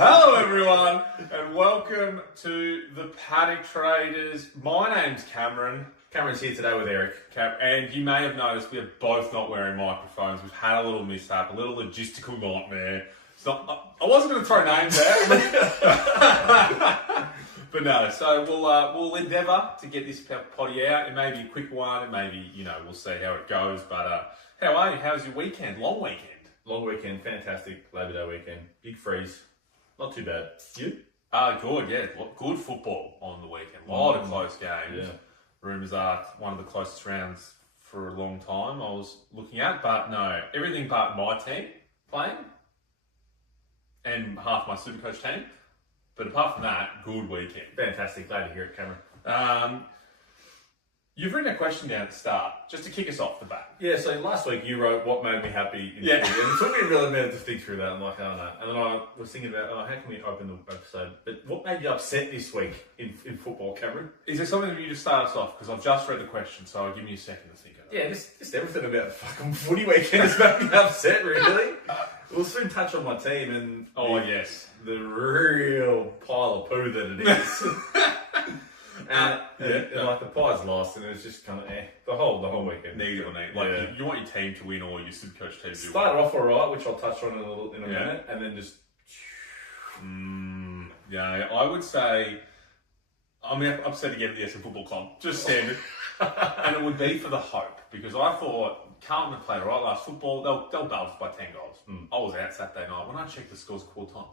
Hello everyone, and welcome to the Paddock Traders. My name's Cameron. Cameron's here today with Eric. And you may have noticed we are both not wearing microphones. We've had a little mishap, a little logistical nightmare. I wasn't going to throw names out. But no, so we'll endeavour to get this potty out. It may be a quick one, it may be, we'll see how it goes. But how are you? How's your weekend? Long weekend? Long weekend, fantastic Labor Day weekend. Big freeze. Not too bad. You? Good, yeah. Good football on the weekend. A lot of close games. Yeah. Rumours are one of the closest rounds for a long time I was looking at. But no, everything but my team playing and half my SUPERCOACH team. But apart from that, good weekend. Fantastic. Glad to hear it, Cameron. You've written a question down at the start, just to kick us off the bat. Yeah, so last week you wrote what made me happy in football. And it took me a really minute to think through that. I'm like, I don't know. And then I was thinking about, how can we open the episode? But what made you upset this week in football, Cameron? Is there something that you just start us off? Because I've just read the question, so I'll give you a second to think of it. Yeah, just everything about the fucking footy weekend has made me upset, really. We'll soon touch on my team and the real pile of poo that it is. And like the Pies lost, and it was just kind of the whole weekend. Negative on that. You want your team to win or your SUPERCOACH team to win. Started off alright, which I'll touch on in a minute, and then just. I would say I'm upset again at the Essendon Football Club. Just standard, and it would be for the hope because I thought Carlton had played right last football. They'll battle by 10 goals. I was out Saturday night when I checked the scores quarter time.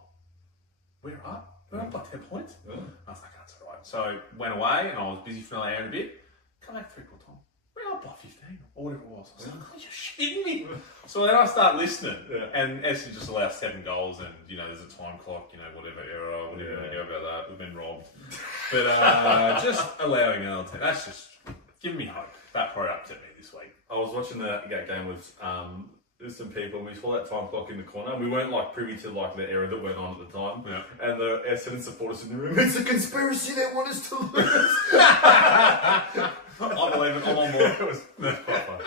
We're up. We're up by 10 points. I was like, that's all right. So went away and I was busy for another hour and a bit. Come back 3/4 time. We're up by 15 or whatever it was. I was like, oh, you're shitting me. So then I start listening and Essendon just allows 7 goals and, there's a time clock, whatever error, whatever we go about that. We've been robbed. But just allowing another 10. That's just giving me hope. That probably upset me this week. I was watching that game with some people, and we saw that time clock in the corner, and we weren't privy to the error that went on at the time. Yeah. And the Essendon supporters in the room, it's a conspiracy, they want us to lose. I believe it, I'm on board. It was quite fun.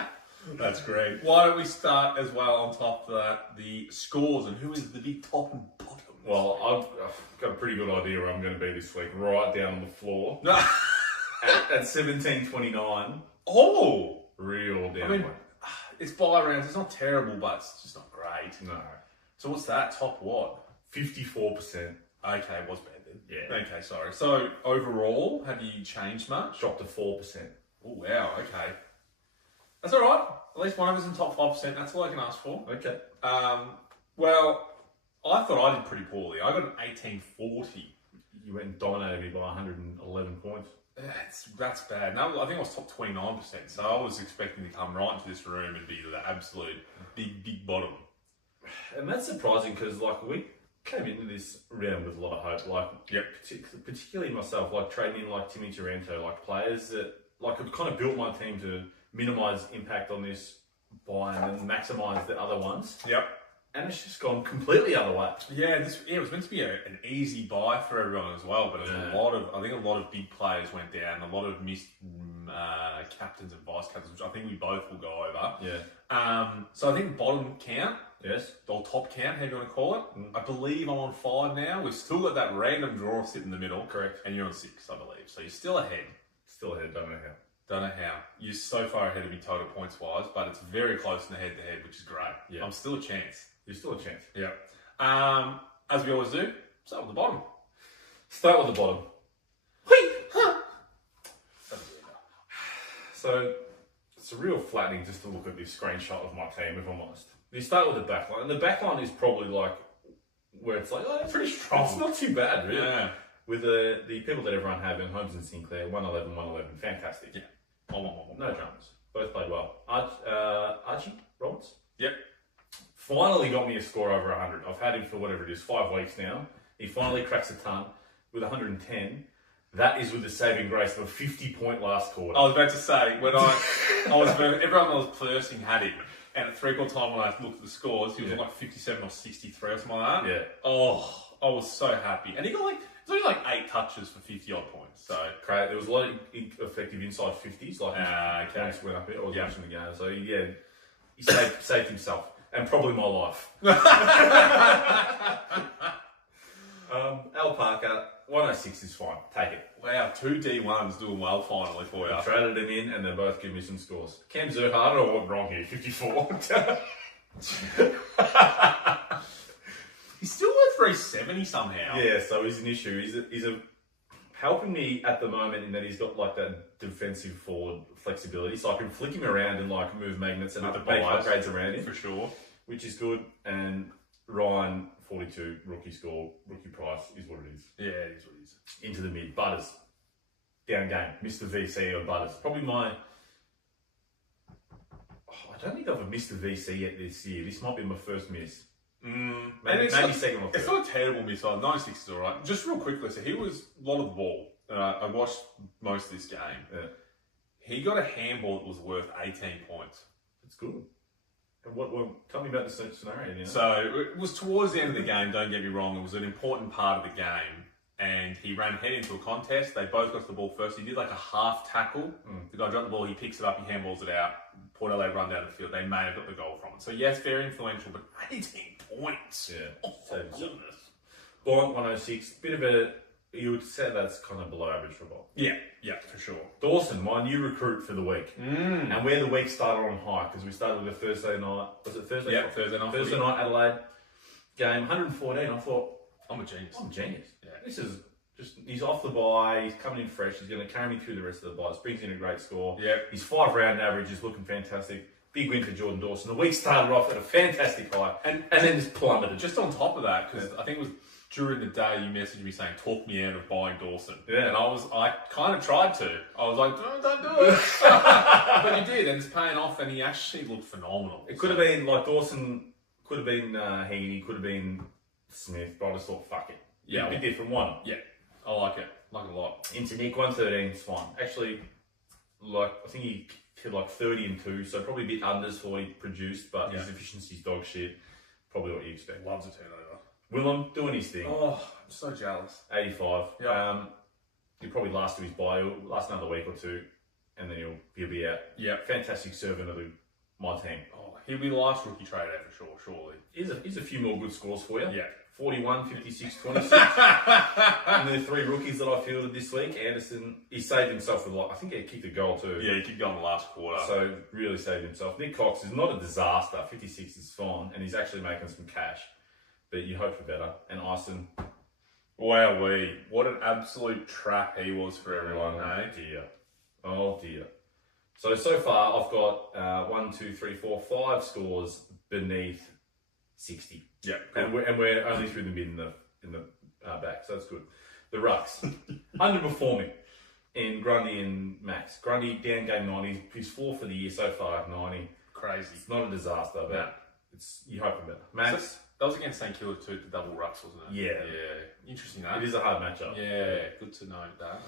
That's great. Why don't we start as well on top of that, the scores and who is the big top and bottom? Well, I've got a pretty good idea where I'm going to be this week, right down on the floor. at 17:29. Oh! Real down. I mean, it's by rounds. It's not terrible, but it's just not great. No. So what's that? Top what? 54%. Okay, it was bad then. Yeah. Okay, sorry. So overall, have you changed much? Dropped to 4%. Oh, wow. Okay. That's all right. At least one of us in top 5%. That's all I can ask for. Okay. Well, I thought I did pretty poorly. I got an 1840. You went and dominated me by 111 points. That's bad. No, I think I was top 29%. So I was expecting to come right into this room and be the absolute big bottom. And that's surprising because, we came into this round with a lot of hope. Particularly myself, trading in Timmy Taranto, players that have kind of built my team to minimise impact on this buy and then maximise the other ones. Yep. And it's just gone completely other way. Yeah, it was meant to be an easy buy for everyone as well, but I think a lot of big players went down, a lot of missed captains and vice captains, which I think we both will go over. Yeah. So I think bottom count, yes, or top count, however you want to call it. I believe I'm on 5 now. We've still got that random draw sit in the middle. Correct. And you're on 6, I believe. So you're still ahead. Still ahead, don't know how. Don't know how. You're so far ahead of me total points wise, but it's very close in the head to head, which is great. Yeah. I'm still a chance. You're still a chance. Yeah. As we always do, start with the bottom. Start with the bottom. So it's a real flattening just to look at this screenshot of my team, if I'm honest. You start with the back line, and the back line is probably where it's it's pretty strong. It's not too bad, really. Yeah. With the people that everyone have in Holmes and Sinclair, 111, fantastic. Yeah. No dramas. Both played well. Archie Roberts? Yep. Finally got me a score over 100. I've had him for whatever it is, 5 weeks now. He finally cracks a ton with 110. That is with the saving grace of a 50-point last quarter. I was about to say, when everyone that was pursing had him. And at 3/4 time when I looked at the scores, he was on 57 or 63 or something like that. Yeah. Oh, I was so happy. And he got it's only 8 touches for 50 odd points. So great. There was a lot of effective inside 50s. Points went up. I was watching the game. So yeah, he saved himself. And probably my life. 106 is fine. Take it. Wow, 2 D1s doing well finally for you. I traded them in and they both give me some scores. Cam Zerha, I don't know what wrong here, 54. He's still at 370 somehow. Yeah, so he's an issue. He's helping me at the moment in that he's got like that defensive forward flexibility, so I can flick him around and like move magnets and make upgrades around him. For sure. Which is good. And Ryan, 42, rookie score, rookie price is what it is. Yeah, it is what it is. Into the mid. Butters. Down game. Mr. VC on Butters. Probably my... I don't think I've missed a VC yet this year. This might be my first miss. Maybe second or third. It's not a terrible miss. 96 is alright. Just real quickly, so he was a lot of the ball. I watched most of this game. Yeah. He got a handball that was worth 18 points. That's good. And what tell me about the scenario. You know? So it was towards the end of the game, don't get me wrong. It was an important part of the game. And he ran head into a contest. They both got the ball first. He did like a half tackle. The guy dropped the ball. He picks it up. He handballs it out. Port LA run down the field. They may have got the goal from it. So yes, very influential, but 18 points. Yeah. Oh, goodness. Blunt 106. Bit of a... You would say that's kind of below average for Bob. Yeah, for sure. Dawson, my new recruit for the week. And where the week started on high, because we started with a Thursday night. Was it Thursday? Yeah, Thursday night. Thursday night, Adelaide game, 114. I thought, I'm a genius. Yeah. This is just, he's off the bye, he's coming in fresh, he's going to carry me through the rest of the bye. Brings in a great score. Yeah. His 5 round average is looking fantastic. Big win for Jordan Dawson. The week started off at a fantastic high, and then just plummeted. Just on top of that, because I think it was during the day you messaged me saying, talk me out of buying Dawson. Yeah. And I kind of tried to. I was like, don't do it. But you did, and it's paying off, and he actually looked phenomenal. It could have been, like, Dawson, could have been Heaney, could have been Smith, but I just thought, fuck it. Yeah. A bit different one. Yeah, I like it. Like it a lot. Into Nick, 113 is fine. Actually, like, I think he hit like 30 and 2, so probably a bit unders for what he produced, but his efficiency's dog shit. Probably what you expect. Loves a turnover. Willem doing his thing. Oh, I'm so jealous. 85. Yeah. He'll probably last to his bye. He'll last another week or two, and then he'll be out. Yeah. Fantastic servant of my team. Oh, he'll be the last rookie trade out for sure, surely. Here's a few more good scores for you. Yeah. 41, 56, 26. And the 3 rookies that I fielded this week, Anderson, he saved himself with I think he kicked a goal too. Yeah, he kicked going the last quarter. So really saved himself. Nick Cox is not a disaster. 56 is fine, and he's actually making some cash. But you hope for better. And Ison. Wowee. What an absolute trap he was for everyone, dear. Oh dear. So far I've got 1, 2, 3, 4, 5 scores beneath 60. Yeah. And we're only through the mid in the back, so that's good. The rucks. Underperforming in Grundy and Max. Grundy down game 90. He's 4 for the year so far, 90. Crazy. It's not a disaster, but you hope for better. Max. So, that was against St Kilda too, the double rucks, wasn't it? Yeah. Yeah. Interesting, though. It is a hard matchup. Yeah, good to know that,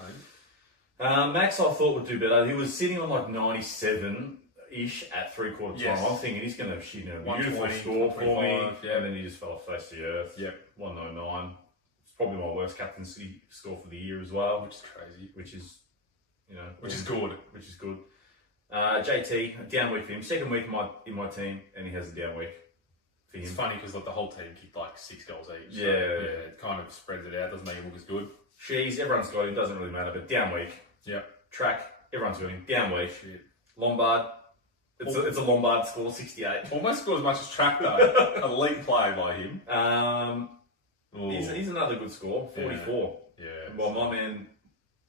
mate. Max, I thought would do better. He was sitting on like 97-ish at 3/4 time. I'm thinking he's going to shoot a beautiful score for me. Yeah. And then he just fell off face to the earth. Yep. 109. It's probably my worst captaincy score for the year as well. Which is crazy. Which is, Which is good. Which is good. JT, down week for him. Second week in my team, and he has a down week. It's funny because the whole team kicked like 6 goals each. Yeah. So, it kind of spreads it out. Doesn't make it look as good. Shees, everyone's got him. Doesn't really matter. But down week. Yeah. Track, everyone's got him. Down week. Shit. Lombard. It's a Lombard score, 68. Almost scored as much as Track though. Elite play by him. He's another good score, 44. Yeah. Well,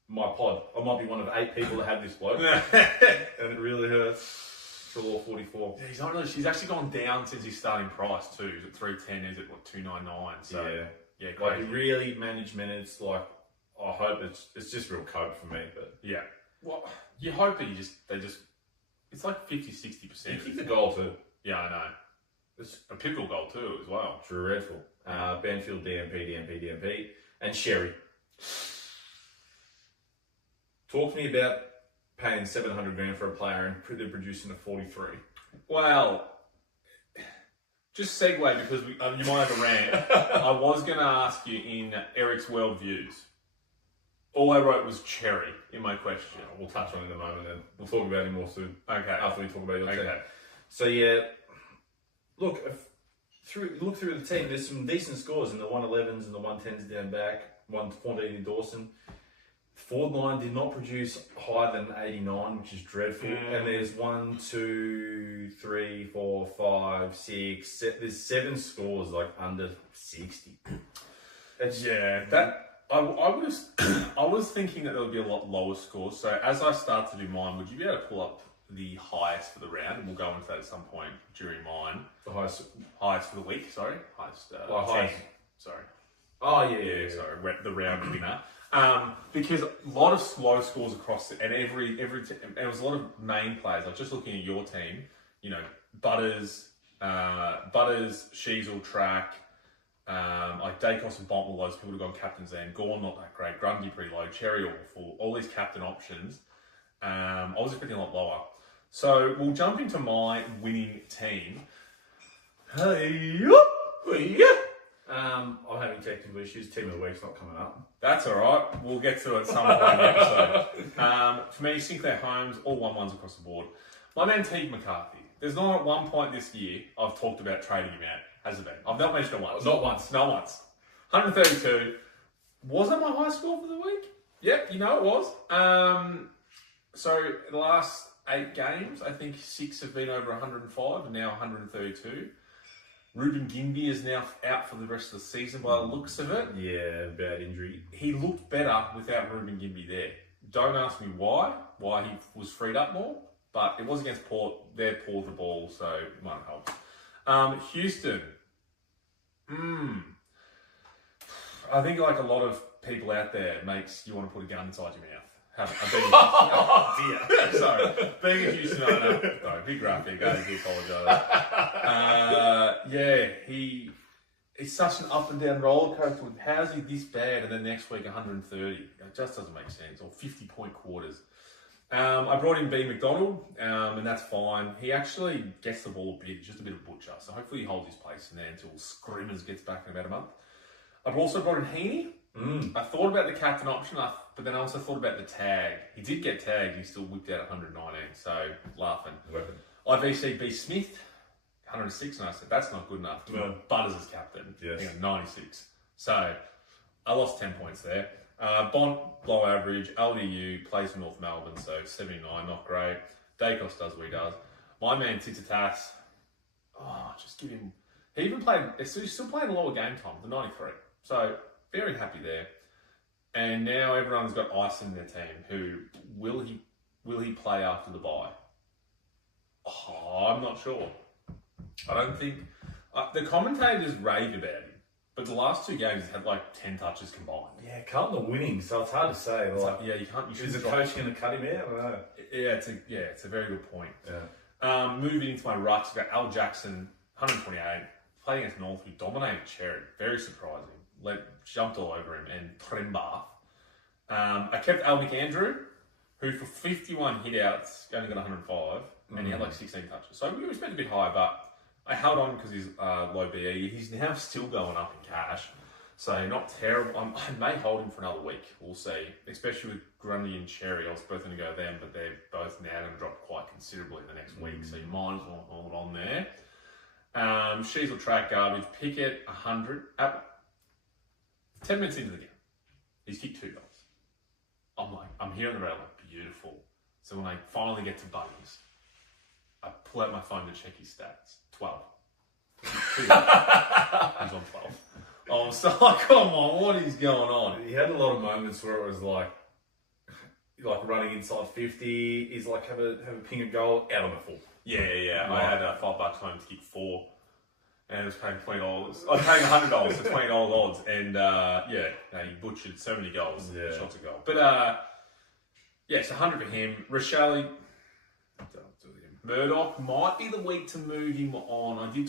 my pod. I might be one of 8 people that have this bloke. And it really hurts. All 44. Yeah, he's not really. He's actually gone down since his starting price too. He's at 310. He's at 299. So yeah, crazy. Like he really managed minutes. Like I hope it's just real cope for me. But yeah, well, you hope that they just. It's like 50-60%. He kicked the goal too. Yeah, I know. It's a pivotal goal too as well. Dreadful. Banfield DMP, and Sherry. Talk to me about paying $700,000 for a player and producing a 43. Well, just segue because you might have a rant. I was going to ask you in Eric's world views. All I wrote was cherry in my question. We'll touch on it in a moment and we'll talk about him more soon. Okay. After we talk about your team. Okay. So yeah, look through the team. There's some decent scores in the 111s and the 110s down back. 114 in Dawson. Forward line did not produce higher than 89, which is dreadful. And there's 1, 2, 3, 4, 5, 6. There's 7 scores like under 60. I was I was thinking that there would be a lot lower scores. So as I start to do mine, would you be able to pull up the highest for the round? And we'll go into that at some point during mine. The highest for the week. Sorry, highest. 10. Sorry. Oh yeah. Sorry, the round winner. Because a lot of slow scores across and every and it was a lot of main players. I was just looking at your team. You know, Butters, Sheasel, Track, like Dacos and Bontwell, those people who have gone captains there. And Gorn not that great. Grundy pretty low. Cherry awful. All these captain options. I was expecting a lot lower. So we'll jump into my winning team. I'm having technical issues. Team of the week's not coming up. That's all right. We'll get to it at some point in the episode. For me, Sinclair Holmes, all 1-1s across the board. My man Teague McCarthy. There's not at one point this year I've talked about trading him out. Has it been? I've not mentioned it once. Not once. 132. Was that my high score for the week? Yep, you know it was. So the last 8 games, I think 6 have been over 105 and now 132. Ruben Gimby is now out for the rest of the season by the looks of it. Yeah, bad injury. He looked better without Ruben Gimby there. Don't ask me why he was freed up more, but it was against Port. They're poor with the ball, so it might help. Houston. I think like a lot of people out there makes you want to put a gun inside your mouth. Oh dear. Sorry, being a Houston owner, no, big graphic. I do apologise. He's such an up and down roller coaster. How's he this bad? And then next week 130. It just doesn't make sense. Or 50-point quarters. I brought in B McDonald, and that's fine. He actually gets the ball a bit, just a bit of a butcher. So hopefully he holds his place in there until Scrimmers gets back in about a month. I've also brought in Heaney. I thought about the captain option, but then I also thought about the tag. He did get tagged, he still whipped out 119, so laughing. Weapon. IVC B Smith, 106, and I said, that's not good enough. No. Butters as captain, yes. 96. So, I lost 10 points there. Bont, low average. LDU, plays for North Melbourne, so 79, not great. Dacos does what he does. My man, Titatas, just give him... He even played... He's still playing a lower game time, the 93. So... very happy there. And now everyone's got Ice in their team. Who will he play after the bye? I'm not sure. I don't think... the commentators rave about him. But the last 2 games he's had like 10 touches combined. Yeah, Carlton are winning, so it's hard to say. You can't... Is the coach going to cut him out? I don't know. It's a very good point. Yeah. Moving into my rucks, I've got Al Jackson, 128. Playing against North, who dominated Cherry. Very surprising. Jumped all over him, and Tremba. I kept Al McAndrew, who for 51 hit-outs only got 105, and he had like 16 touches. So we were spent a bit high, but I held on because he's low BE. He's now still going up in cash, so not terrible. I may hold him for another week. We'll see, especially with Grundy and Cherry. I was both going to go them, but they're both now going to drop quite considerably in the next week, so you might as well hold on there. Sheasel Track garbage. Pickett, 100. 10 minutes into the game, he's kicked 2 goals. I'm here on the rail, like, beautiful. So when I finally get to Buddies, I pull out my phone to check his stats. 12. 2 goals. He's on 12. So like, come on, what is going on? He had a lot of moments where it was like running inside 50. He's like, have a ping a goal out on the full. Yeah. I had $5 home to kick 4. And it was paying $20. I was paying $100 for $20 odds, and he butchered so many goals, shots a goal. But it's 100 for him. Rochelle, Murdoch might be the week to move him on. I did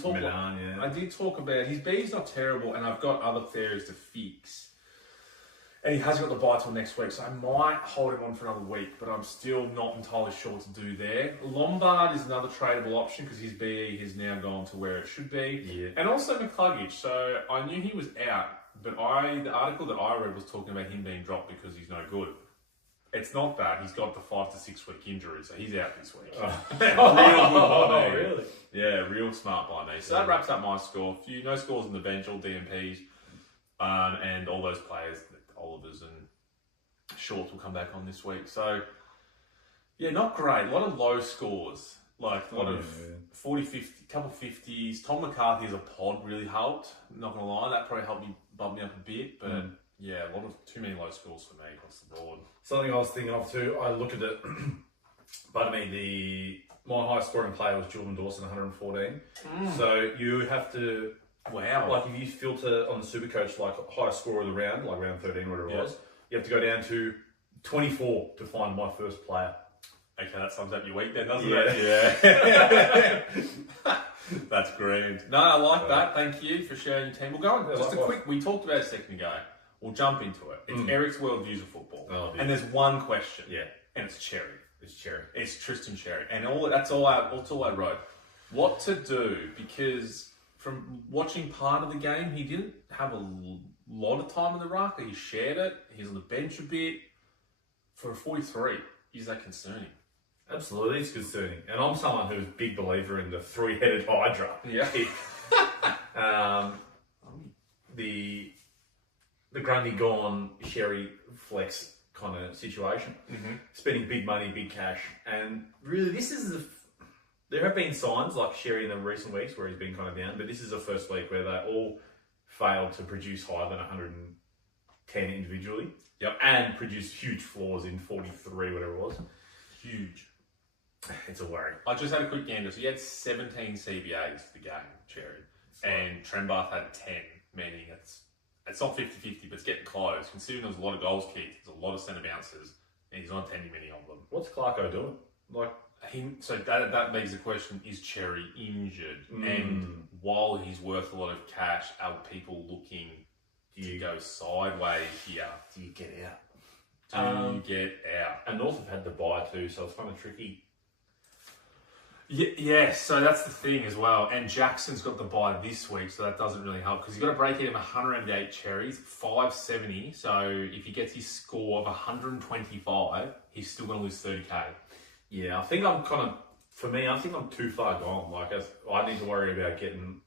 talk about his B's not terrible, and I've got other theories to fix. And he hasn't got the bye till next week, so I might hold him on for another week, but I'm still not entirely sure what to do there. Lombard is another tradable option because his BE has now gone to where it should be. Yeah. And also McCluggage. So I knew he was out, but the article that I read was talking about him being dropped because he's no good. It's not that. He's got the 5 to 6 week injury, so he's out this week. Real good by me. Really? Yeah, real smart by me. So that wraps up my score. No scores on the bench, all DMPs, and all those players. Shorts will come back on this week. So, yeah, not great. A lot of low scores. Like, a lot of 40, 50, couple 50s. Tom McCarthy as a pod really helped. Not going to lie, that probably helped me bump me up a bit. But, yeah, a lot of too many low scores for me across the board. Something I was thinking of too, I look at it, pardon me, my highest scoring player was Jordan Dawson, 114. So you have to, like if you filter on the Supercoach, like highest score of the round, like round 13, whatever it was, you have to go down to 24 to find my first player. Okay, that sums up your week then, doesn't it? Yeah. That's great. No, I like that. Thank you for sharing your team. We'll go on. Just a quick, we talked about it a second ago. We'll jump into it. It's Eric's worldviews of football. And there's one question. Yeah. And it's Cherry. It's Cherry. It's Tristan Cherry. And that's all I wrote. What to do, because from watching part of the game, he didn't have a lot of time in the ruck. He shared it. He's on the bench a bit. For a 43, is that concerning? Absolutely, it's concerning. And I'm someone who's a big believer in the three-headed hydra. Yeah. The Grundy gone, Sherry flex kind of situation. Spending big money, big cash. And really, this is there have been signs like Sherry in the recent weeks where he's been kind of down, but this is the first week where they all failed to produce higher than 110 individually. Yep. And produce huge flaws in 43, whatever it was. Huge. It's a worry. I just had a quick gander. So he had 17 CBAs for the game, Cherry. And Trembath had 10, meaning it's not 50-50, but it's getting close. Considering there's a lot of goals kicked, there's a lot of centre bounces, and he's not attending many of them. What's Clarko doing? So that begs the question, is Cherry injured? And while he's worth a lot of cash, are people looking to go sideways here? Do you get out? Do you get out? And North have had the bye too, so it's kind of tricky. Yeah, so that's the thing as well. And Jackson's got the bye this week, so that doesn't really help because he's got to break even 188 cherries, 570. So if he gets his score of 125, he's still going to lose 30k. Yeah, I think I'm too far gone. I need to worry about getting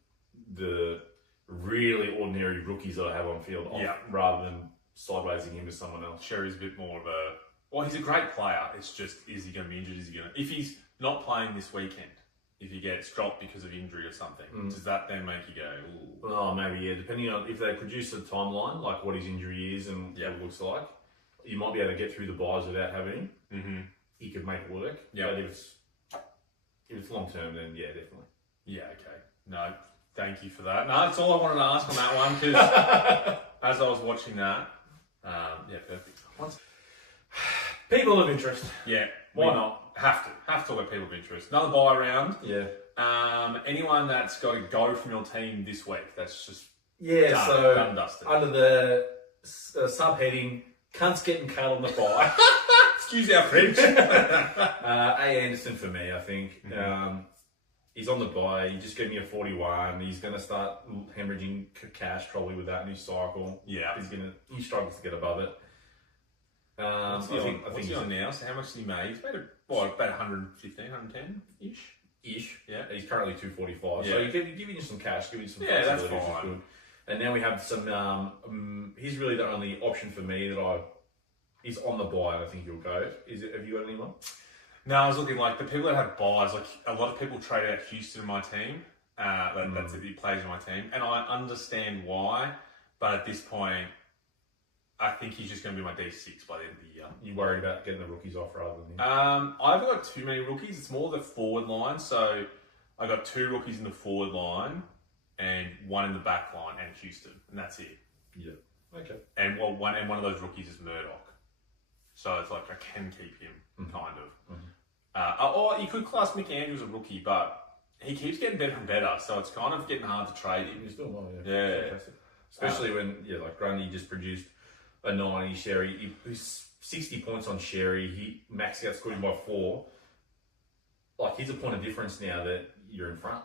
the really ordinary rookies that I have on field off rather than sidewaysing him to someone else. Cherry's a bit more of a... Well, he's a great player. It's just, is he going to be injured? If he's not playing this weekend, if he gets dropped because of injury or something, does that then make you go, ooh? Oh, maybe, yeah. Depending on if they produce a timeline, like what his injury is and what it looks like, you might be able to get through the buys without having him. He could make it work. Yeah. But if it's long term, then yeah, definitely. Yeah, okay. No, thank you for that. No, that's all I wanted to ask on that one, because as I was watching that, perfect. People of interest. Yeah. Why not? Have to talk about people of interest. Another buy round. Yeah. Anyone that's got to go from your team this week, that's just done, dusted. Under the subheading, cunts getting cut on the buy. Excuse our French. A. Anderson for me, I think. He's on the buy. He just gave me a 41. He's going to start hemorrhaging cash probably with that new cycle. Yeah. He struggles to get above it. What's he on now? So how much has he made? He's made about 115, 110-ish? Yeah. He's currently 245. Yeah. So you give him some cash, give him some that's flexibility, which is good. And now we have some, he's really the only option for me that he's on the buy and I think he'll go. Have you got anyone? No, I was looking like the people that have buys, like a lot of people trade out Houston in my team. That's if he plays in my team. And I understand why, but at this point, I think he's just going to be my D6 by the end of the year. You worried about getting the rookies off rather than him? I haven't got too many rookies. It's more the forward line. So I got 2 rookies in the forward line and 1 in the back line and Houston, and that's it. Yeah. Okay. And one of those rookies is Murdoch. So it's like I can keep him, kind of. Or you could class Mick Andrews a rookie, but he keeps getting better and better. So it's kind of getting hard to trade him. He's doing well, yeah. Fantastic. Especially when, like Grundy just produced a 90, Sherry. He's 60 points on Sherry. Max got scored by 4. Like, he's a point of difference now that you're in front.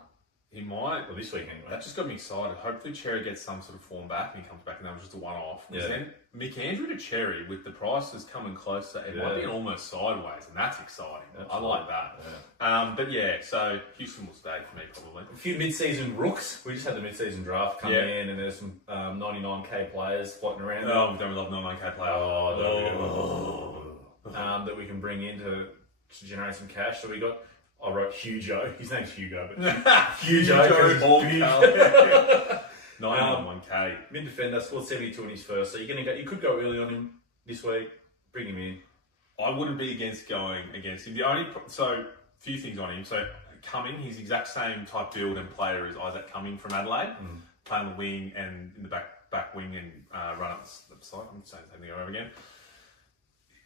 He might. Well, this week anyway. That just got me excited. Hopefully Cherry gets some sort of form back and he comes back and that was just a one-off. Yeah. Then McAndrew to Cherry, with the prices coming closer, it might be almost sideways, and that's exciting. Absolutely. I like that. Yeah. But yeah, so Houston will stay for me probably. A few mid-season rooks. We just had the mid-season draft come in, and there's some 99k players floating around. Oh, don't we love 99k players? That we can bring in to generate some cash. So I wrote Hugo. His name's Hugo, but Hugo. 91k. Mid defender, scored 72 in his first. So you could go early on him this week. Bring him in. I wouldn't be against going against him. Few things on him. So Cumming, he's the exact same type build and player as Isaac Cumming from Adelaide, playing the wing and in the back wing and run up the side. I'm saying the same thing over again.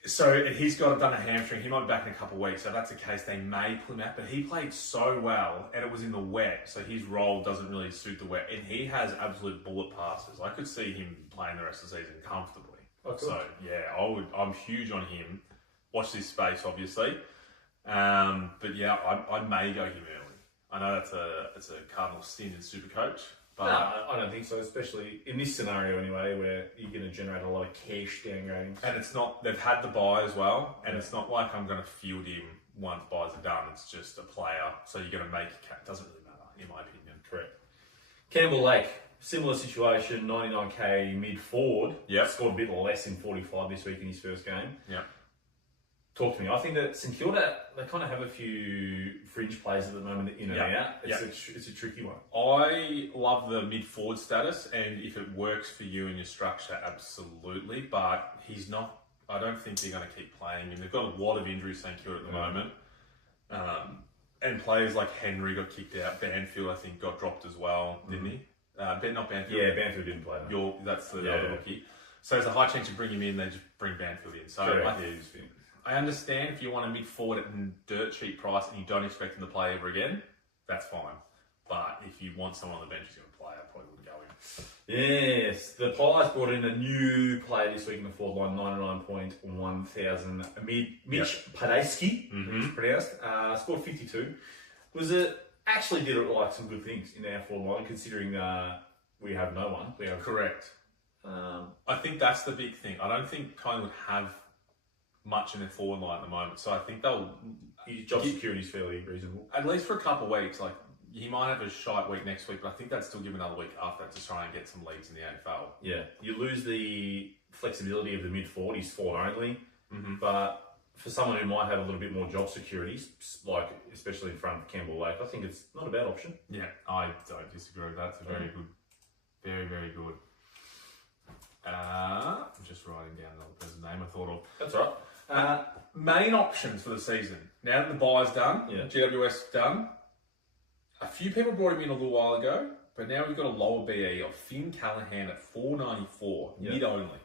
So he's done a hamstring. He might be back in a couple of weeks. So if that's the case, they may pull him out. But he played so well, and it was in the wet. So his role doesn't really suit the wet. And he has absolute bullet passes. I could see him playing the rest of the season comfortably. Oh, cool. So yeah, I'm huge on him. Watch this space, obviously. But yeah, I may go him early. I know it's a cardinal sin in SUPERCOACH. But no, I don't think so, especially in this scenario anyway, where you're going to generate a lot of cash downgrading. And it's not, they've had the buy as well, and it's not like I'm going to field him once buys are done. It's just a player, so you're going to make it doesn't really matter, in my opinion. Correct. Campbell Lake, similar situation, 99k mid forward. Yep. Scored a bit less in 45 this week in his first game. Yeah. Talk to me. I think that St Kilda, they kind of have a few fringe players at the moment in and out. It's a tricky one. I love the mid-forward status, and if it works for you and your structure, absolutely. But he's not, I don't think they're going to keep playing him. They've got a lot of injuries, St Kilda, at the moment. And players like Henry got kicked out. Banfield, I think, got dropped as well, didn't he? Not Banfield. Yeah, Banfield didn't play. That's the other rookie. So there's a high chance you bring him in, they just bring Banfield in. So I understand if you want a mid-forward at a dirt cheap price and you don't expect him to play ever again, that's fine. But if you want someone on the bench who's going to play, I probably wouldn't go in. Yes, the Pies brought in a new player this week in the forward line, 99,100 Mitch Padesky, it's pronounced. Scored 52. Actually did some good things in our forward line, considering we have no one. Correct. I think that's the big thing. I don't think Collingwood have much in their forward line at the moment, so I think his job security is fairly reasonable. At least for a couple of weeks. Like, he might have a shite week next week, but I think that's still give another week after to try and get some leads in the AFL. Yeah, you lose the flexibility of the mid forward. He's forward only, but for someone who might have a little bit more job security, like especially in front of Campbell Lake, I think it's not a bad option. Yeah, I don't disagree with that. It's a very good, very, very good. I'm just writing down another person's name I thought of. That's all right. Main options for the season. Now that the buy's done, GWS done, a few people brought him in a little while ago, but now we've got a lower BE of Finn Callahan at 494, mid only.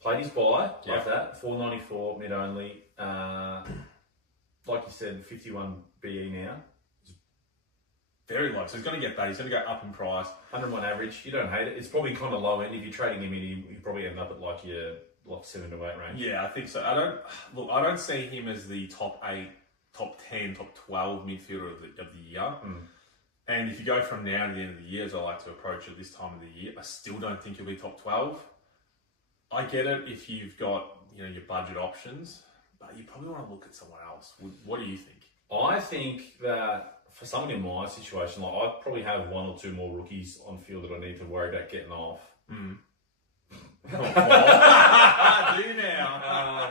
Played his buy, love that. 494, mid only. Like you said, 51 BE now. Very low, so he's going to get that. He's going to go up in price. 101 average. You don't hate it. It's probably kind of low end. If you're trading him in, you probably end up at your 7 to 8 range. Yeah, I think so. I don't see him as the top 8, top 10, top 12 midfielder of the year. And if you go from now to the end of the year, as I like to approach it this time of the year, I still don't think he'll be top 12. I get it if you've got your budget options, but you probably want to look at someone else. What do you think? I think that for someone in my situation, I probably have 1 or 2 more rookies on field that I need to worry about getting off. Do now.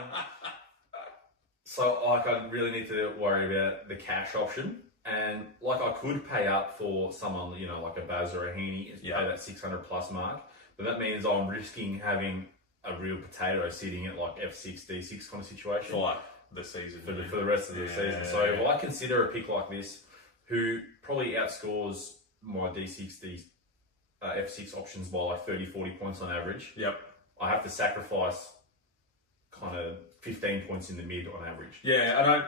So I really need to worry about the cash option. And I could pay up for someone, like a Baz or a Heaney, pay that 600 plus mark. But that means I'm risking having a real potato sitting at F6, D6 kind of situation. For the season. For the rest of the season. So I consider a pick like this, who probably outscores my D6, F6 options by 30, 40 points on average. Yep. I have to sacrifice kind of 15 points in the mid on average. Yeah,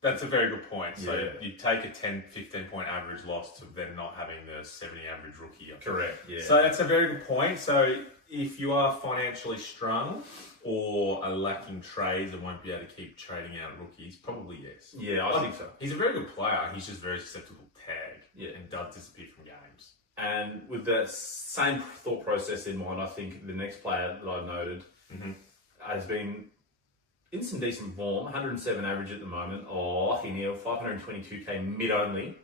that's a very good point. So you take a 10, 15 point average loss to then not having the 70 average rookie. Correct, yeah. So that's a very good point. So if you are financially strung or are lacking trades and won't be able to keep trading out rookies, probably yes. Yeah, I think so. He's a very good player. He's just very susceptible to tag. and does disappear from games. And with that same thought process in mind, I think the next player that I've noted has been in some decent form. 107 average at the moment. Oh, lucky Neil, 522k mid only.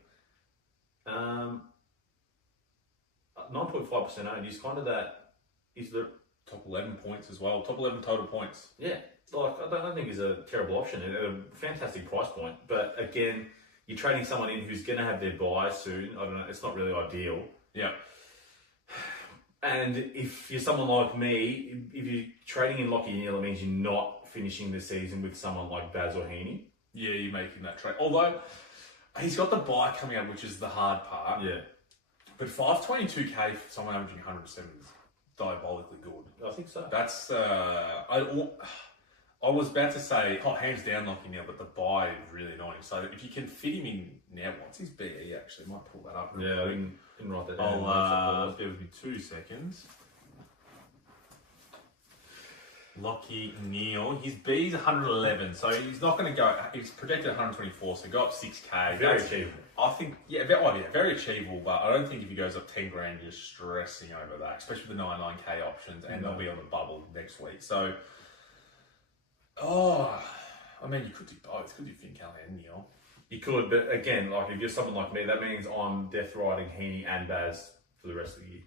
9.5% owned. He's kind of that. He's the top 11 points as well. Top 11 total points. Yeah, like I don't think he's a terrible option at a fantastic price point. But again, you're trading someone in who's going to have their buy soon. I don't know. It's not really ideal. Yeah. And if you're someone like me, if you're trading in Lockie Neal, it means you're not finishing the season with someone like Baz or Heaney. Yeah, you're making that trade. Although he's got the buy coming up, which is the hard part. Yeah. But 522k for someone averaging 107 is diabolically good. I think so. That's I was about to say, hands down Lockie Neal, but the buy is really annoying. So if you can fit him in now, what's his BE actually? I might pull that up. Yeah, I can write that down. Bear with me 2 seconds. Lockie Neal, his B is 111, so he's not going to go. He's projected 124, so go up 6k. Very achievable. I think, very achievable, but I don't think if he goes up 10 grand, you're stressing over that, especially with the 99k options, and they'll be on the bubble next week. So, I mean, you could do both. Could do Finn Callahan and Neal. You could, but again, like if you're someone like me, that means I'm death riding Heaney and Baz for the rest of the year.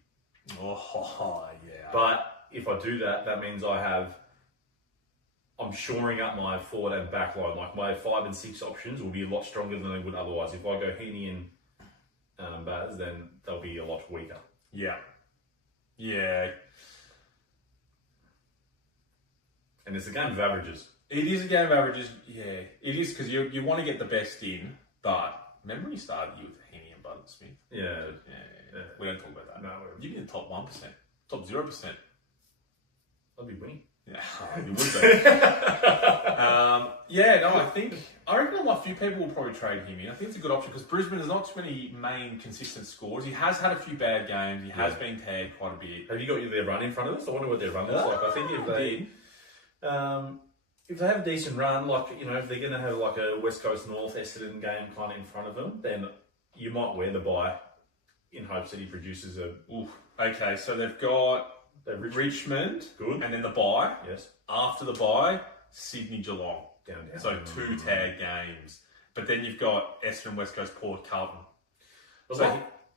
Oh, yeah. But if I do that, that means I'm shoring up my forward and back line. Like my 5 and 6 options will be a lot stronger than they would otherwise. If I go Heaney and Baz, then they'll be a lot weaker. Yeah. Yeah. And it's a game of averages. It is a game of averages, yeah. It is, because you want to get the best in, but remember when you started the year with Heaney and Button Smith? Yeah. We don't talk about that. No. You'd be in the top 1%, top 0%. I'd be winning. Yeah, you would be. I reckon a few people will probably trade him in. I think it's a good option because Brisbane has not too many main consistent scores. He has had a few bad games. He has been tagged quite a bit. Have you got their run in front of us? I wonder what their run looks like. I think if they have a decent run, like, if they're going to have like a West Coast North Essendon game kind of in front of them, then you might wear the bye in hopes that he produces a... Oof. Okay, so they've got Richmond, good, and then the bye. Yes. After the bye, Sydney, Geelong. Down. So 2 tag games. But then you've got Essendon, West Coast, Port, Carlton. So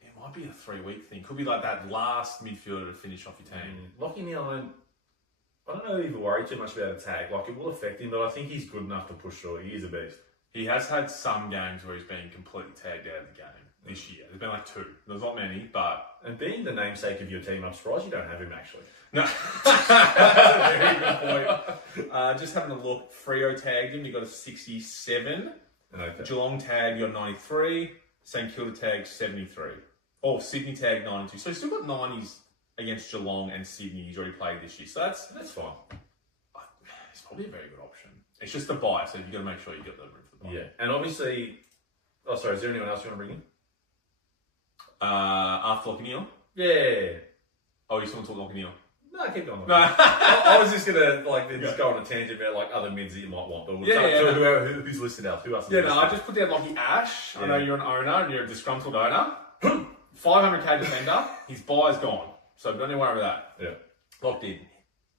it might be a 3-week thing. Could be like that last midfielder to finish off your team. Lockie Neal, I don't know if you worry too much about a tag. Like, it will affect him, but I think he's good enough to push through. He is a beast. He has had some games where he's been completely tagged out of the game this year. There's been like 2. There's not many, but... And being the namesake of your team, I'm surprised you don't have him, actually. No. Very good point. Just having a look, Freo tagged him. You got a 67. Okay. Geelong tagged, you got 93. St Kilda tagged 73. Oh, Sydney tagged 92. So he's still got 90s against Geelong and Sydney. He's already played this year. So that's fine. It's probably a very good option. It's just a buy, so you've got to make sure you get the room for the buy. Yeah. And obviously... Oh, sorry. Is there anyone else you want to bring in? After Lockie Neal? Yeah. Oh, you still want to talk Lockie Neal? No, keep going. No. I was just gonna just go on a tangent about like other mids that you might want, but who's listed out? Who else? I just put down Lockie Ash. Yeah. I know you're an owner and you're a disgruntled owner. 500k defender. His buy's gone, so don't worry about that. Yeah, locked in.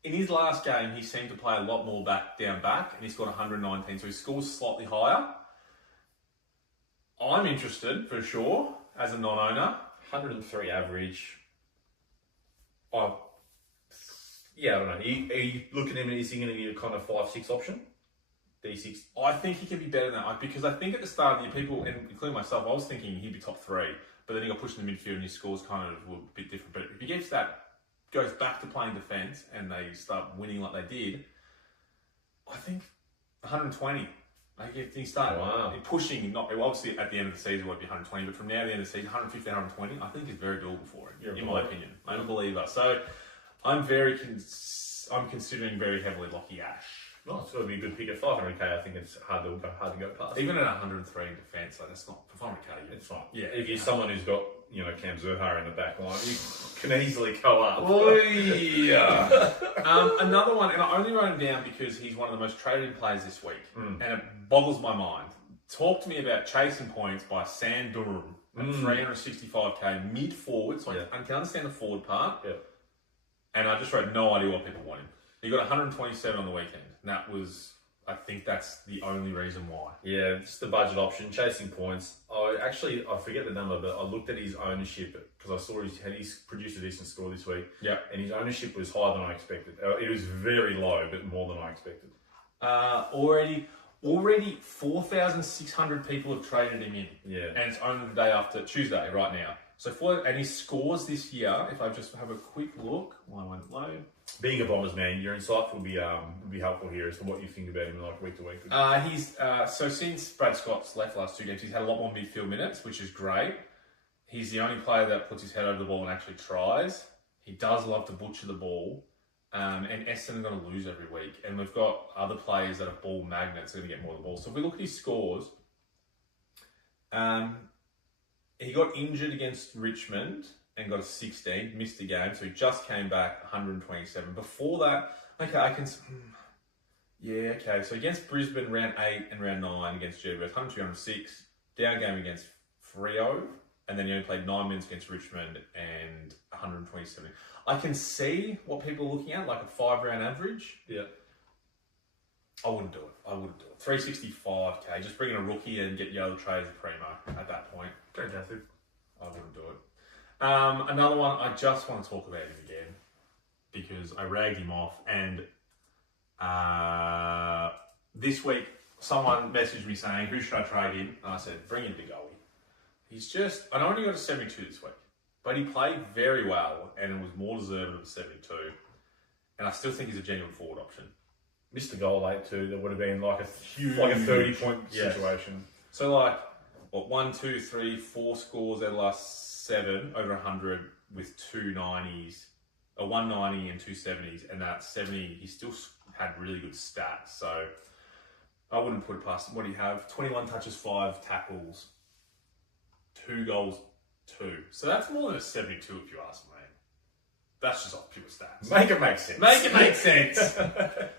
In his last game, he seemed to play a lot more down back, and he scored 119, so his score's slightly higher. I'm interested for sure as a non-owner. 103 average. Yeah, I don't know. Are you looking at him and is he going to be a kind of 5-6 option? D6? I think he can be better than that because I think at the start of the year, people, and including myself, I was thinking he'd be top 3, but then he got pushed in the midfield and his scores kind of were a bit different. But if he goes back to playing defence and they start winning like they did, I think 120. Like if he start pushing, obviously at the end of the season it won't be 120, but from now to the end of the season, 150, 120, I think is very doable for him, in my opinion. I'm a believer. So I'm considering very heavily Lockie Ash. Nice, so it'll be a good pick at 500k. I think it's hard to go past. Even at 103 in defence, like that's not for 500k. It's fine. Yeah, if you're someone who's got Cam Zurhaar in the back line, you can easily go up. Another one, and I only wrote him down because he's one of the most traded players this week, and it boggles my mind. Talk to me about chasing points by Sam Durham. at 365k mid forward. So I can understand the forward part. Yeah. And I just wrote no idea what people wanted. He got 127 on the weekend. And that was, I think that's the only reason why. Yeah, just the budget option, chasing points. I forget the number, but I looked at his ownership because I saw he's produced a decent score this week. Yeah. And his ownership was higher than I expected. It was very low, but more than I expected. Already 4,600 people have traded him in. Yeah. And it's only the day after Tuesday right now. So and his scores this year, if I just have a quick look, why won't it load? Being a Bombers man, your insight will be helpful here as to what you think about him like week to week. He's so since Brad Scott's left last 2 games, he's had a lot more midfield minutes, which is great. He's the only player that puts his head over the ball and actually tries. He does love to butcher the ball. And Essendon are going to lose every week. And we've got other players that are ball magnets that are going to get more of the ball. So if we look at his scores, he got injured against Richmond and got a 16, missed a game. So he just came back 127. Before that, okay. So against Brisbane, round 8 and round 9 against GWS, 106. Down game against Freo. And then he only played 9 minutes against Richmond and 127. I can see what people are looking at, like a 5-round average. Yeah. I wouldn't do it. 365k, just bring in a rookie and get the other trades of primo at that point. Fantastic. I wouldn't do it. Another one, I just want to talk about him again because I ragged him off. And this week, someone messaged me saying, who should I trade in? And I said, bring in Big Owie. He's just, I only got a 72 this week. But he played very well and it was more deserved of a 72. And I still think he's a genuine forward option. Missed a goal late too. That would have been like a 30-point situation. So like, 1, 2, 3, 4 scores out of the last 7 over 100 with 2 90s, a 190 and 2 70s, and that 70 he still had really good stats. So I wouldn't put it past him. What do you have? 21 touches, 5 tackles, 2 goals. 2. So that's more than a 72 if you ask me. That's just off pure stats. Make it make sense.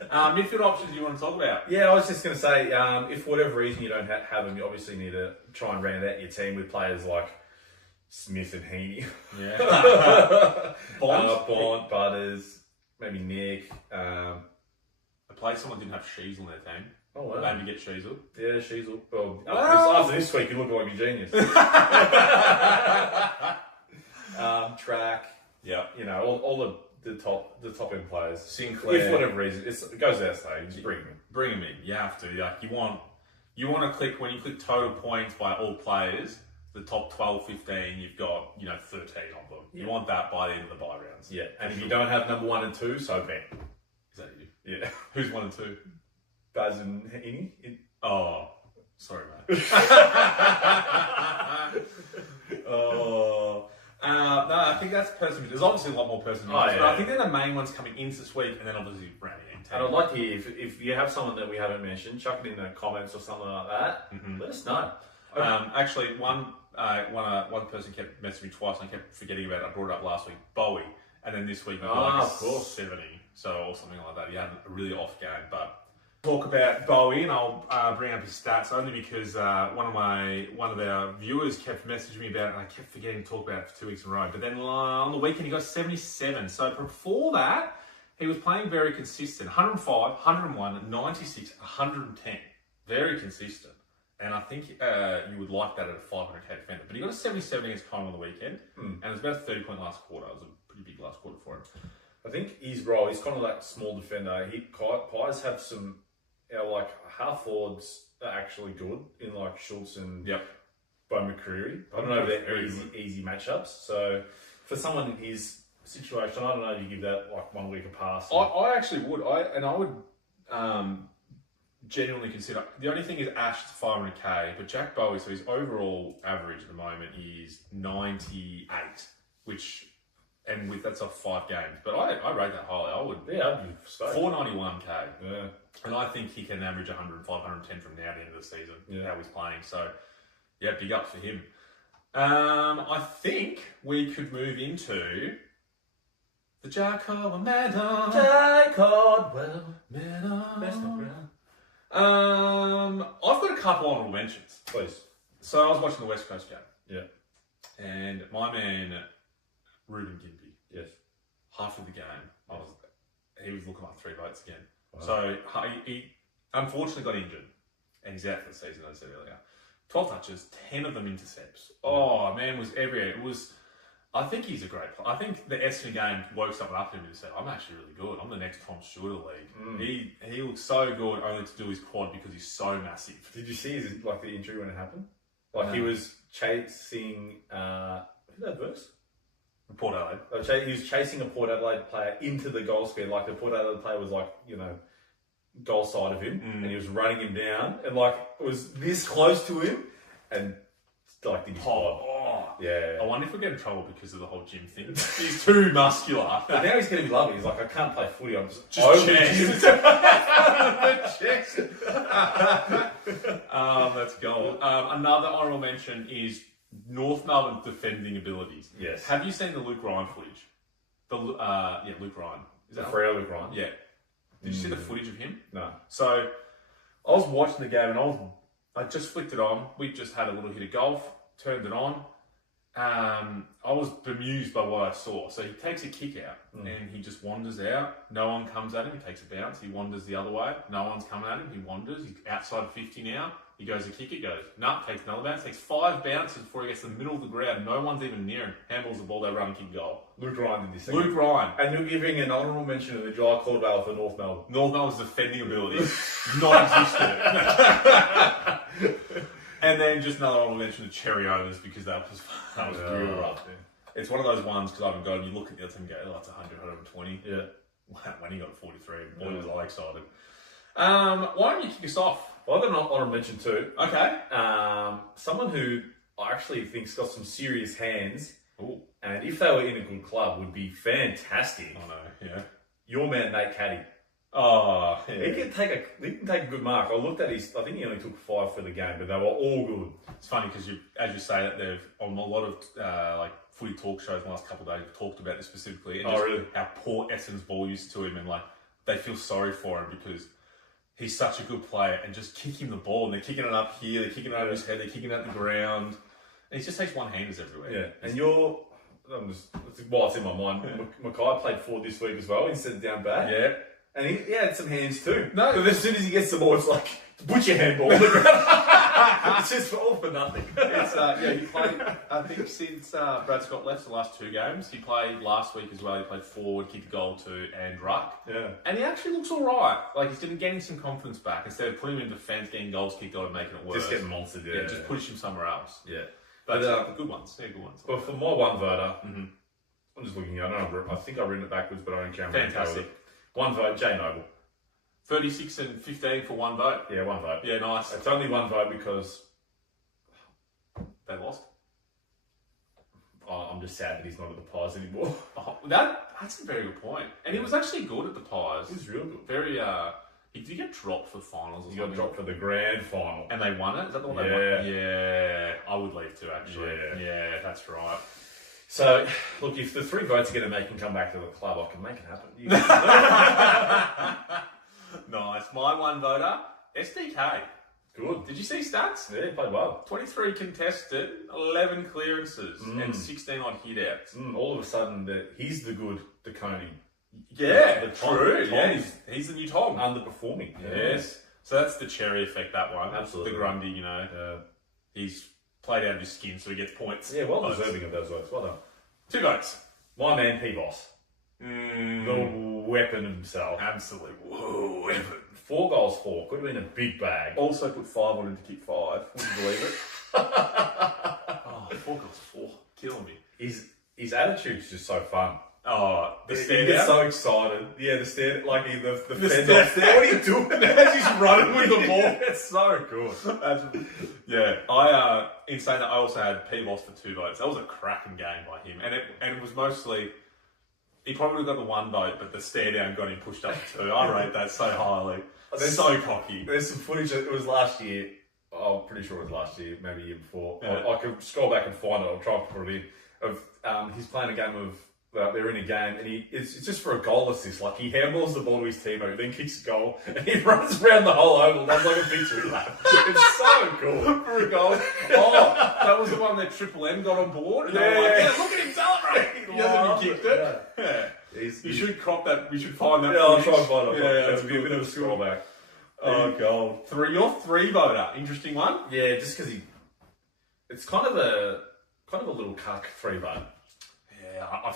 Midfield options you want to talk about? Yeah, I was just going to say, if for whatever reason you don't have them, you obviously need to try and round out your team with players like Smith and Heaney. Yeah. Bond, Butters, maybe Nick. I played someone who didn't have Sheasel in their team. Oh, wow. Maybe get Sheasel. Yeah, Sheasel. Well, after this week, you look like a genius. Track. Yeah. You know, all the top end players. Sinclair. If for whatever reason, it goes without saying, just bring them in. Bring them in. You have to. Like, you want to click, when you click total points by all players, the top 12, 15, you've got, 13 of them. Yeah. You want that by the end of the bye rounds. Yeah. And if you don't have number 1 and 2, so bang. Is that you? Yeah. Who's 1 and 2? Baz and Heaney. Oh, sorry, mate. No, I think that's personal. There's obviously a lot more personal, but I think they're the main ones coming in this week, and then obviously rounding in. And I'd like to hear if you have someone that we haven't mentioned, chuck it in the comments or something like that. Mm-hmm. Let us know. Actually, one person kept messaging me twice, and I kept forgetting about it. I brought it up last week, Bowie, and then this week we got like a 70, or something like that. He had a really off game, but. Talk about Bowie, and I'll bring up his stats only because one of our viewers kept messaging me about it, and I kept forgetting to talk about it for 2 weeks in a row. But then on the weekend, he got 77. So before that, he was playing very consistent: 105, 101, 96, 110. Very consistent, and I think you would like that at a 500k defender. But he got a 77 against Collingwood on the weekend, and it was about a 30-point last quarter. It was a pretty big last quarter for him. I think his role, he's kind of like small defender. Pies have some. Like half forwards are actually good in like Schultz and Bo McCreary. I don't know if they're easy matchups. So for someone in his situation, I don't know if you give that like 1 week a pass. I actually would. I would genuinely consider. The only thing is Ash to 500k, but Jack Bowie. So his overall average at the moment is 98, which. And that's off 5 games. But I rate that highly. I would. Yeah, I'd be stoked. 491k. Yeah. And I think he can average 105, 110 from now to the end of the season, how he's playing. So, yeah, big ups for him. I think we could move into the Jack Caldwell Medal. Jack Caldwell Medal. Best of round. I've got a couple honourable mentions. Please. So I was watching the West Coast game. Yeah. And my man, Ruben Gimpy, Yes. half of the game, he was looking like 3 votes again. Wow. So he unfortunately got injured, and he's out for the season, as I said earlier. 12 touches, 10 of them intercepts. Oh, man, was everywhere. It was... I think he's a great player. I think the Essendon game woke something up in him and said, I'm actually really good. I'm the next Tom Stewart of the league. He looks so good only to do his quad because he's so massive. Did you see the injury when it happened? He was chasing... who did that verse? Port Adelaide. He was chasing a Port Adelaide player into the goal square. Like, the Port Adelaide player was goal side of him, and he was running him down, and was this close to him, and did his quad. Yeah. I wonder if we get in trouble because of the whole gym thing. He's too muscular. But now he's getting lovely. He's like, I can't play footy. I'm just chest. Let's go. Another honourable mention is North Melbourne defending abilities. Yes. Have you seen the Luke Ryan footage? Luke Ryan. Is that Freo Luke Ryan? Yeah. Did you see the footage of him? No. So, I was watching the game and I just flicked it on. We just had a little hit of golf, turned it on. I was bemused by what I saw. So he takes a kick out and he just wanders out. No one comes at him. He takes a bounce. He wanders the other way. No one's coming at him. He wanders. He's outside of 50 now. He goes to kick it, goes, takes another bounce. Takes 5 bounces before he gets to the middle of the ground. No one's even near him. Handballs the ball, they run, kick, goal. Luke Ryan did this. Luke Ryan. And you're giving an honourable mention to the July Caldwell for North Melbourne. North Melbourne's defending ability. Non-existent. And then just another honourable mention to Cherry Owners because that was real rough. Yeah. It's one of those ones because I haven't gone, you look at the other team and go, oh, that's 100, 120. Yeah. Wow, when he got 43, boy was I excited. Why don't you kick us off? Well, I've got an honourable mention too. Okay. Someone who I actually think's got some serious hands. Ooh. And if they were in a good club, would be fantastic. I know, yeah. Your man, Nate Caddy. Oh, yeah. He can take a good mark. I looked at I think he only took 5 for the game, but they were all good. It's funny because as you say that, they've on a lot of footy talk shows in the last couple of days talked about this specifically. And really? How poor Essendon's ball used to him, and they feel sorry for him because he's such a good player, and just kick him the ball, and they're kicking it up here, they're kicking it over his head, they're kicking it at the ground, and he just takes one-handers everywhere. Yeah, and it's in my mind. Mackay played forward this week as well instead of down back. Yeah. And he had some hands too. No. But as soon as he gets the ball, it's like, put your handball on the ground. It's just all for nothing. He played, I think, since Brad Scott left the last 2 games. He played last week as well. He played forward, kicked the goal too, and ruck. Yeah. And he actually looks all right. He's getting some confidence back. Instead of putting him in defence, getting goals kicked on and making it worse. Just getting monstered, yeah. Just push him somewhere else. Yeah. But good ones. Yeah, good ones. But for my one voter, I'm just looking here. I think I've written it backwards, but I don't care. Fantastic. One vote, Jay Noble. 36 and 15 for 1 vote. Yeah, 1 vote. Yeah, nice. It's only 1 vote because they lost. I'm just sad that he's not at the Pies anymore. That's a very good point. And he was actually good at the Pies. He was real good. Very, he did get dropped for the finals or something. He got dropped for the grand final. And they won it? Is that the one they won? Yeah. I would leave too, actually. Yeah, that's right. So, look, if the 3 votes are going to make him come back to the club, I can make it happen. Nice. My 1 voter, SDK. Good. Did you see stats? Yeah, he played well. 23 contested, 11 clearances, and 16 on hit-outs. All of a sudden, he's the good DeConey. Yeah, Tom, true. Tom yeah, he's the new Tom. Underperforming. Yes. So that's the cherry effect, that one. Absolutely. The Grundy, he's played out of his skin, so he gets points. Yeah, well deserving of those votes. Well done. 2 votes. My man, P-Boss. The weapon himself. Absolute weapon. 4 goals, 4. Could have been a big bag. Also put 5 on him to kick 5. Would you believe it? 4 goals, 4. Killing me. His attitude's just so fun. Oh, he gets so excited. Yeah, the stare, like the fend off. What are you doing? As he's running with the ball. It's so good. Yeah, in saying that, I also had P lost for 2 votes. That was a cracking game by him, and it was mostly. He probably got the 1 vote, but the stare down got him pushed up to 2. I rate that so highly. So cocky. There's some footage. It was last year. I'm pretty sure it was last year, maybe a year before. Yeah. I could scroll back and find it. I'll try to put it in. Of he's playing a game of they're in a game, and it's just for a goal assist. Like, he handballs the ball to his teammate, then kicks a goal, and he runs around the whole oval, does like a victory lap. It's so cool. For a goal. Oh, that was the one that Triple M got on board. And they were like, yeah, look at him celebrate. He hasn't even kicked it. Yeah. You should crop that. We should find that. Yeah, I'll try and find it. Yeah, that's a bit of a scroll back. Oh, God. Your 3 voter. Interesting one. Yeah, just because it's kind of a little cuck 3 vote. Yeah, I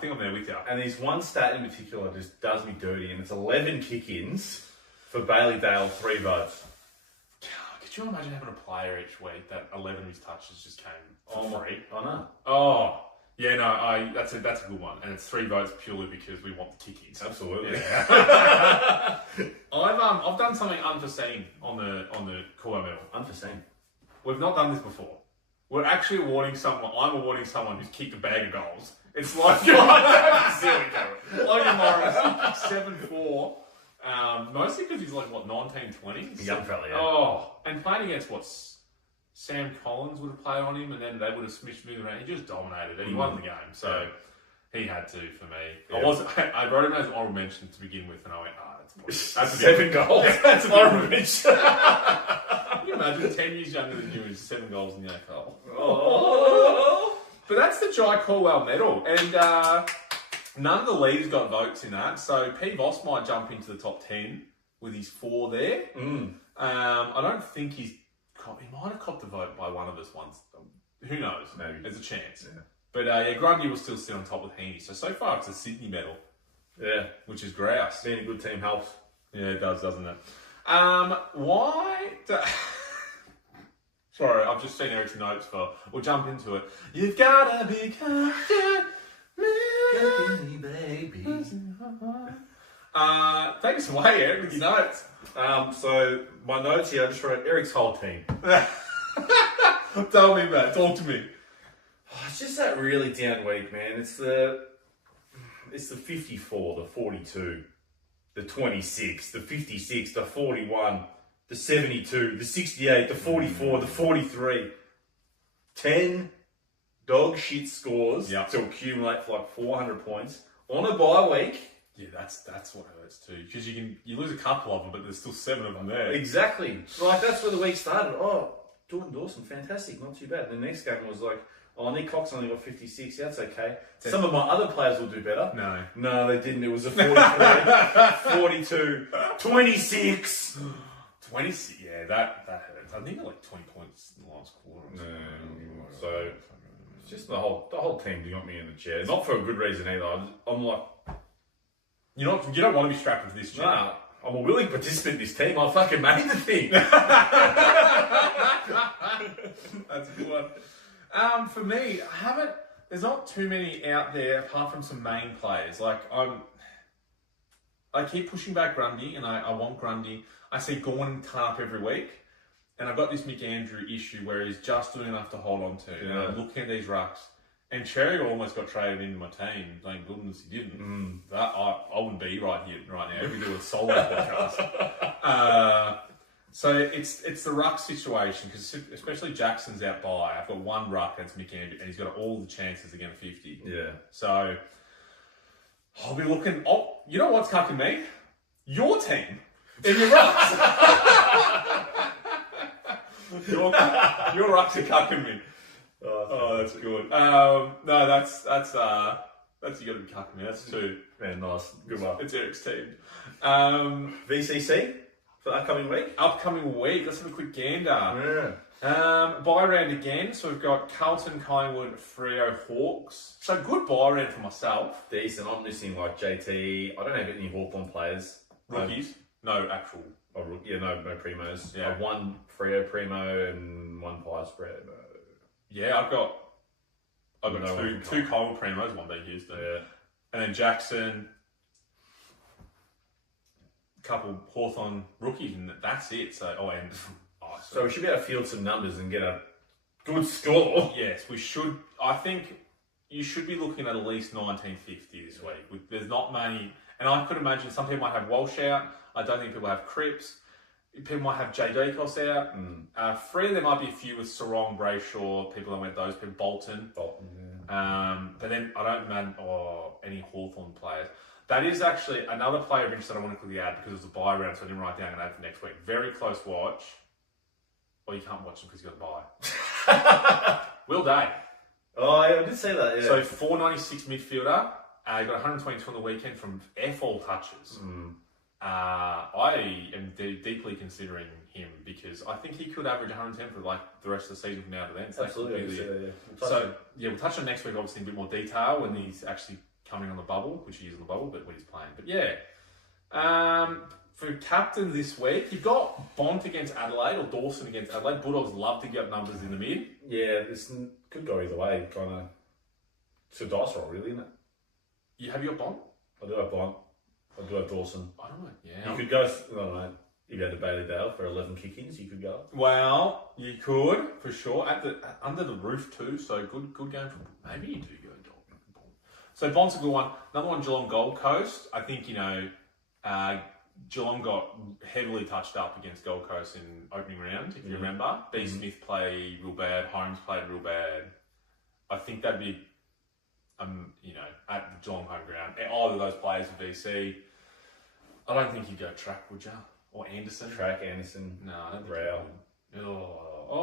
think I'm there with you. And there's one stat in particular that just does me dirty, and it's 11 kick-ins for Bailey Dale, 3 votes. Could you imagine having a player each week that 11 of his touches just came for free? I know. Oh, yeah, no, that's a good one, and it's 3 votes purely because we want the kick-ins. Absolutely. Yeah. I've done something unforeseen on the Corbo medal. Unforeseen. We've not done this before. We're actually awarding someone. I'm awarding someone who's kicked a bag of goals. It's like Logan Morris, 7'4". Mostly because he's like 19, 20. Young fella, yeah. Oh, and playing against Sam Collins would have played on him, and then they would have smished him around. He just dominated, and he won the game. So he had to for me. Yeah. I wrote him as an honorable mention to begin with, and I went, that's 7 goals. That's an honorable mention. Can you imagine 10 years younger than you and 7 goals in the AFL? Oh. But that's the Jai Caldwell medal, and none of the leagues got votes in that. So P. Voss might jump into the top 10 with his 4 there. I don't think he might have copped a vote by one of us once. Who knows? Maybe. There's a chance. Yeah. But Grundy will still sit on top with Heaney. So far it's a Sydney medal. Yeah. Which is grouse. Being a good team helps. Yeah, it does, doesn't it? Sorry, I've just seen Eric's notes we'll jump into it. You've gotta be cooking me, baby. Take us away, Eric, with your notes. So my notes here, I just wrote Eric's whole team. Tell me about it. Talk to me. It's just that really down week, man. It's the 54, the 42, the 26, the 56, the 41, the 72, the 68, the 44, the 43. 10 dog shit scores to accumulate for like 400 points on a bye week. Yeah, that's what hurts too. Because you lose a couple of them, but there's still 7 of them there. Exactly. Like, that's where the week started. Oh, Jordan Dawson, fantastic, not too bad. And the next game was like, oh, Nick Cox only got 56. Yeah, that's okay. Some of my other players will do better. No, they didn't. It was a 43, 42, 26. 26. Yeah, that hurts. I think like 20 points in the last quarter. So it's just the whole team got me in the chair. Not for a good reason either. I'm like, you don't want to be strapped into this chair. Nah, I'm a willing participant in this team. I fucking made the thing. That's a good one. For me, there's not too many out there apart from some main players. Like, I keep pushing back Grundy, and I want Grundy. I see Gorn turn up every week, and I've got this Mick Andrew issue where he's just doing enough to hold on to. Yeah. And I'm looking at these rucks, and Cherry almost got traded into my team. Thank goodness he didn't. I wouldn't be right here, right now, if we do a solo podcast. So it's the ruck situation, because especially Jackson's out by. I've got one ruck, and it's Mick Andrew, and he's got all the chances to get a 50. Yeah. So I'll be looking. Oh, you know what's cucking me? Your team in your rucks. your rucks are cucking me. Oh, that's good. No, that's you got to be cucking me. That's 2. Man, nice. Good one. It's Eric's team. VCC for upcoming week. Let's have a quick gander. Yeah. Buy round again. So we've got Carlton, Collingwood, Freo, Hawks. So good buy round for myself. Decent. I'm missing like JT. I don't have any Hawthorn players. Rookies? No actual. Oh, no primos. Yeah. I've 1 Freo primo and 1 Pies spread. Yeah, I've got two Collingwood primos, 1 being Houston. Yeah. And then Jackson, couple Hawthorn rookies, and that's it. So we should be able to field some numbers and get a good score. Yes, we should. I think you should be looking at least 1950 this week. There's not many, and I could imagine some people might have Walsh out. I don't think people have Cripps. People might have J. Dacos out. Free, there might be a few with Sarong, Brayshaw, people that went those people. Bolton. But then I don't man any Hawthorn players. That is actually another player of interest that I want to quickly add because it was a buy round, so I didn't write down and add for next week. Very close watch. Well, you can't watch him because you got to buy. Will Day. Oh, yeah, I did see that, yeah. So 496 midfielder. He got 122 on the weekend from all touches. I am deeply considering him because I think he could average 110 for like the rest of the season from now to then. So Absolutely. We'll touch on next week obviously in a bit more detail when he's actually coming on the bubble, which he is on the bubble, but when he's playing. But yeah. For captain this week, you've got Bont against Adelaide or Dawson against Adelaide. Bulldogs love to get numbers in the mid. Yeah, this could go either way. Kind of, it's a dice roll, really, isn't it? You have your Bont? I do have Bont. I do have Dawson. I don't know. Yeah, you could go. I don't know. If you had the Bailey Dale for 11 kick-ins, you could go. Well, you could for sure under the roof too. So good game for maybe you do go Bont. So Bont's a good one. Another one, Geelong Gold Coast. I think Geelong got heavily touched up against Gold Coast in opening round, if you remember. B. Smith played real bad, Holmes played real bad. I think that'd be, at the Geelong home ground. Either of those players for VC. I don't think you'd go Track, would you? Or Anderson? Track, Anderson. No, I don't think Rao.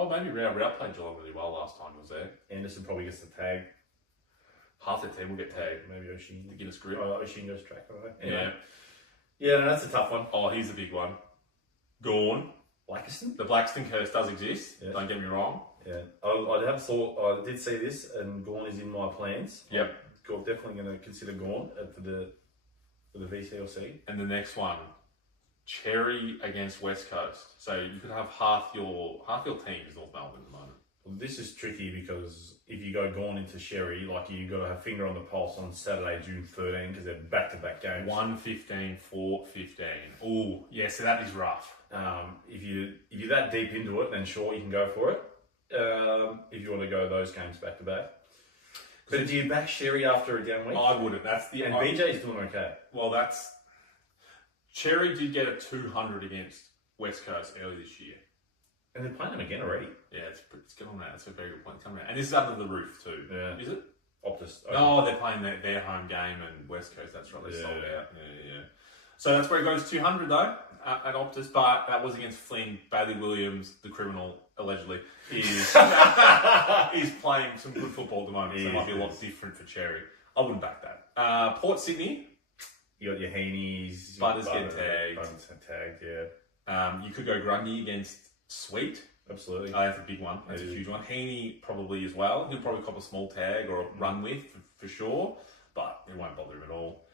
Maybe Rao. Rao played Geelong really well last time he was there. Anderson probably gets the tag. Half their team will get tagged. Maybe Oshin. To get us grip. Oshin goes Track, all right. Anyway. Yeah, no, that's a tough one. Oh, here's a big one. Gorn. Blackiston? The Blackiston curse does exist. Yeah. Don't get me wrong. Yeah. I did see this, and Gorn is in my plans. Yep. I'm definitely going to consider Gorn for the VCLC. And the next one, Cherry against West Coast. So you could have half your team is North Melbourne at the moment. Well, this is tricky because if you go Gorn into Sherry, like you got to have finger on the pulse on Saturday, June 13, because they're back-to-back games. 1-15, 4-15. Oh, yeah, so that is rough. If you're that deep into it, then sure, you can go for it. If you want to go those games back-to-back. But do you back Sherry after a down week? I wouldn't. And BJ's doing okay. Well, Cherry did get a 200 against West Coast early this year. And they're playing them again already. Yeah, it's good on that. That's a very good point. Coming out. And this is under the roof too. Yeah. Is it? Optus. No, they're playing their home game and West Coast. That's right. They sold out. Yeah. So that's where it goes 200 though at Optus. But that was against Flynn. Bailey Williams, the criminal, allegedly, is playing some good football at the moment. So it might be a lot different for Cherry. I wouldn't back that. Port Sydney. You got your Heinies. Butters get tagged. Butters get tagged, yeah. You could go Grundy against Sweet. Absolutely. That's a big one. That's a huge one. Heaney probably as well. He'll probably cop a small tag or a run with for sure, but it won't bother him at all.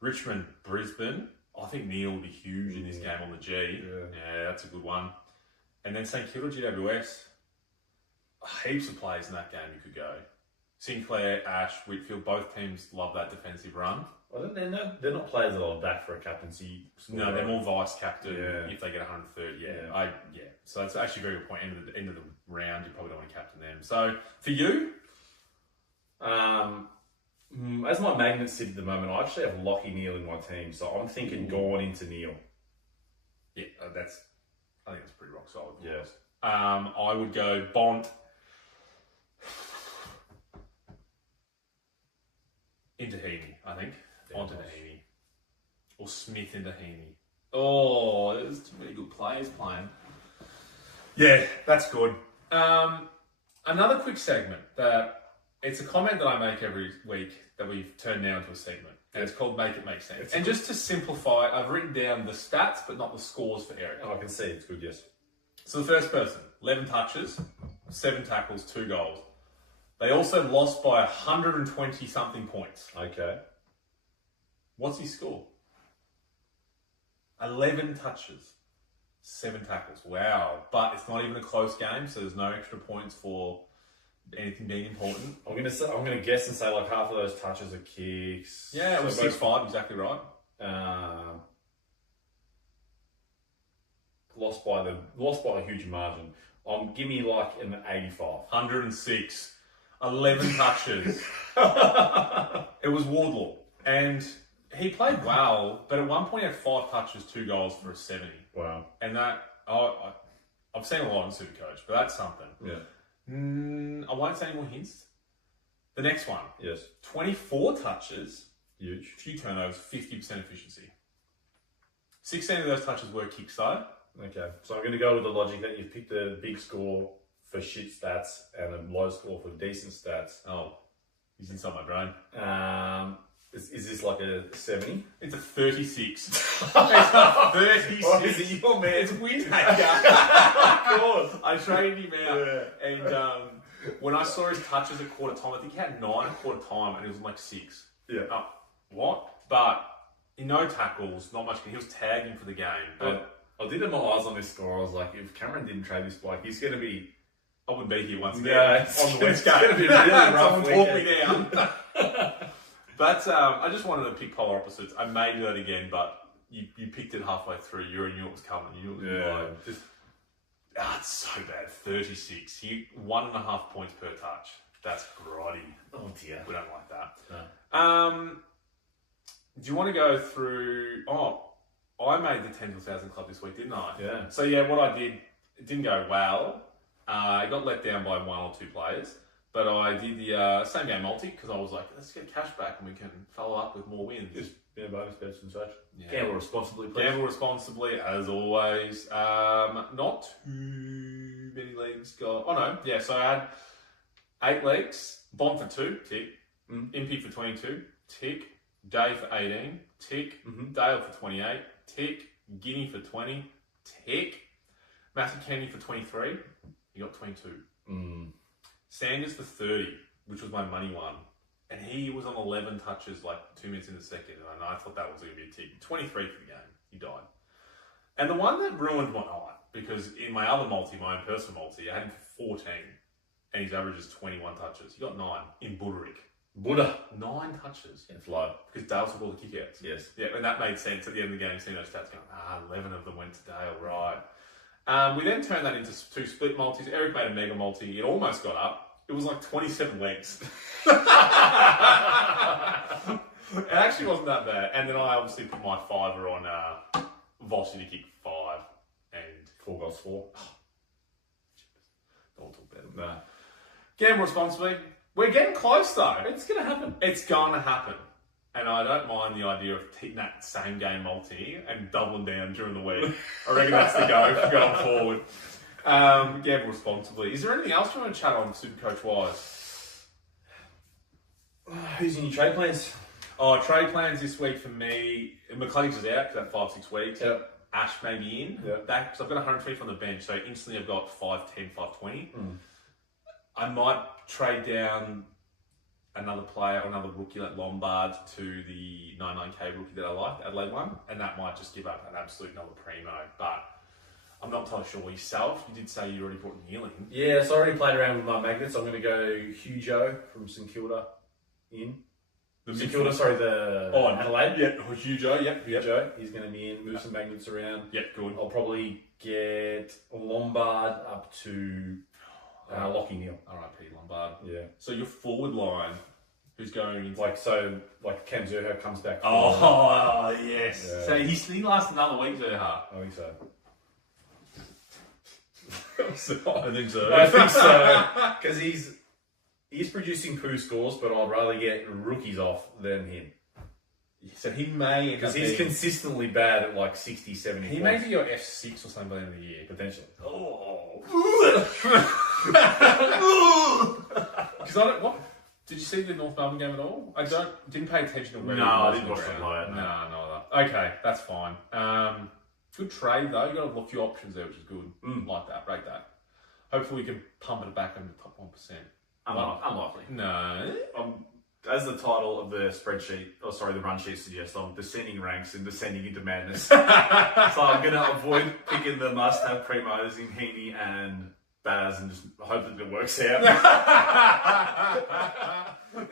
Richmond, Brisbane. I think Neil will be huge in this game on the G. Yeah, that's a good one. And then St Kilda, GWS. Heaps of players in that game you could go. Sinclair, Ash, Whitfield, both teams love that defensive run. Well, they're not players that are back for a captaincy. No, they're more vice captain if they get 130. So that's actually a very good point. End of the round, you probably don't want to captain them. So for you, as my magnet sit at the moment, I actually have Lockie Neal in my team, so I'm thinking Gorn into Neal. Yeah, I think that's pretty rock solid. Yeah. I would go Bont into Heaney. I think. Onto Heaney. Or Smith into Heaney. Oh, there's too many good players playing. Yeah, that's good. Another quick segment that it's a comment that I make every week that we've turned now into a segment. And it's called Make It Make Sense. And just to simplify, I've written down the stats but not the scores for Eric. Oh, I can see it's good, yes. So the first person, 11 touches, 7 tackles, 2 goals. They also lost by 120 something points. Okay. What's his score? 11 touches, 7 tackles. Wow. But it's not even a close game, so there's no extra points for anything being important. I'm gonna guess and say like half of those touches are kicks. Yeah, it was 6-5, exactly right. Lost by a huge margin. Give me like an 85. 106. 11 touches. It was Wardlaw. And he played well, but at one point he had 5 touches, 2 goals for a 70. Wow. And that, I've seen a lot in Supercoach, but that's something. Yeah. I won't say any more hints, The next one. Yes. 24 touches, Huge. few turnovers, 50% efficiency. 16 of those touches were kicks though. Okay. So I'm going to go with the logic that you've picked a big score for shit stats and a low score for decent stats. Oh, he's inside my brain. Is this like a 70? It's a 36. It's a 36. Oh, is it your man? It's Windhaker. Of course. I traded him out. Yeah. And when I saw his touches at quarter time, I think he had 9 at quarter time and it was like 6. Yeah. What? But no tackles, not much. He was tagging for the game. But I did have my eyes on this score. I was like, if Cameron didn't trade this bloke, he's going to be... I wouldn't be here once again on the West It's going to be really rough Someone talk me down. But I just wanted to pick polar opposites. I may do that again, but you picked it halfway through. You already knew it was coming. You knew it was Just... it's so bad. 36. 1.5 points per touch. That's grotty. Oh dear. We don't like that. No. Do you want to go through... I made the 10 to 1,000 club this week, didn't I? Yeah. So yeah, what I did, it didn't go well. I got let down by 1 or 2 players. But I did the same game multi because I was like, let's get cash back and we can follow up with more wins. Just bonus bets and such. Yeah. Gamble responsibly, please. Gamble responsibly, as always. Not too many leagues got... Oh no, yeah, so I had 8 leagues. Bond for 2, tick. Impy for 22, tick. Dave for 18, tick. Dale for 28, tick. Guinea for 20, tick. Matthew Kenny for 23, he got 22. Sanders for 30, which was my money one. And he was on 11 touches like 2 minutes in the second. And I thought that was going to be a tick. 23 for the game. He died. And the one that ruined my night, because in my other multi, my own personal multi, I had him for 14. And his average is 21 touches. He got 9 in Buderick. Buddha. 9 touches. It's low. Because Dale took all the kickouts. Yes. Yeah, and that made sense at the end of the game, seeing those stats going, 11 of them went to Dale, right. We then turned that into 2 split multis. Eric made a mega multi. It almost got up. It was like 27 legs. It actually wasn't that bad. And then I obviously put my 5er on Vossi to kick 5 and 4 goals 4. Don't talk about it. No. Gamble responsibly. We're getting close though. It's going to happen. It's going to happen. And I don't mind the idea of taking that same game multi and doubling down during the week. I reckon that's the go for going forward. Gamble responsibly. Is there anything else you want to chat on Supercoach wise? Who's in your trade plans? Trade plans this week for me. McCluggage is out for that 5-6 weeks. Yep. Ash may be in. Yep. Because I've got 120 from the bench, so instantly I've got 510, 520. I might trade down another player or another rookie like Lombard to the 99k rookie that I like, the Adelaide one, and that might just give up an absolute another primo. But I'm not entirely sure yourself. You did say you already brought Neil in. Yeah, so I already played around with my magnets. I'm going to go Hugo from St Kilda in. St Kilda, sorry, Adelaide. Yeah, Hugo, yep. Hugo, he's going to be in. Move some magnets around. Yep, good. I'll probably get Lombard up to Lockie Neal. R.I.P. Lombard. Yeah. So your forward line, who's going into... Like Cam Zerha comes back. Oh, yes. Yeah. So he lasts another week, Zerha. I think so. I think so. I think so. Because he's producing poo scores, but I'd rather get rookies off than him. So he may... Because he's consistently bad at like 60, 70 He may be your F6 or something by the end of the year. potentially. Because I don't... What? Did you see the North Melbourne game at all? Didn't pay attention to where No, he was I didn't on watch the the ground. highlight, No. Okay, that's fine. Good trade though. You got a few options there, which is good. Like that, rate that. Hopefully we can pump it back into the top 1%. Unlikely. No. As the title of the spreadsheet, the run sheet suggests, I'm descending ranks and descending into madness. So I'm going to avoid picking the must-have primos in Heaney and Baz and just hope that it works out.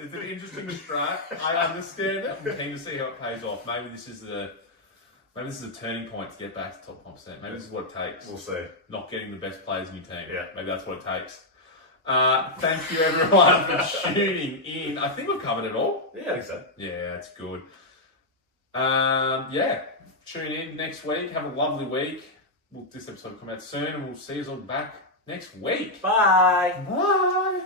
It's an interesting strat. I understand it. I'm keen to see how it pays off. Maybe this is a turning point to get back to top 1%. Maybe this is what it takes. We'll see. Not getting the best players in your team. Yeah. Maybe that's what it takes. Thank you everyone for tuning in. I think we've covered it all. Yeah, I think so. Yeah, that's good. Tune in next week. Have a lovely week. This episode will come out soon and we'll see you all back next week. Bye. Bye.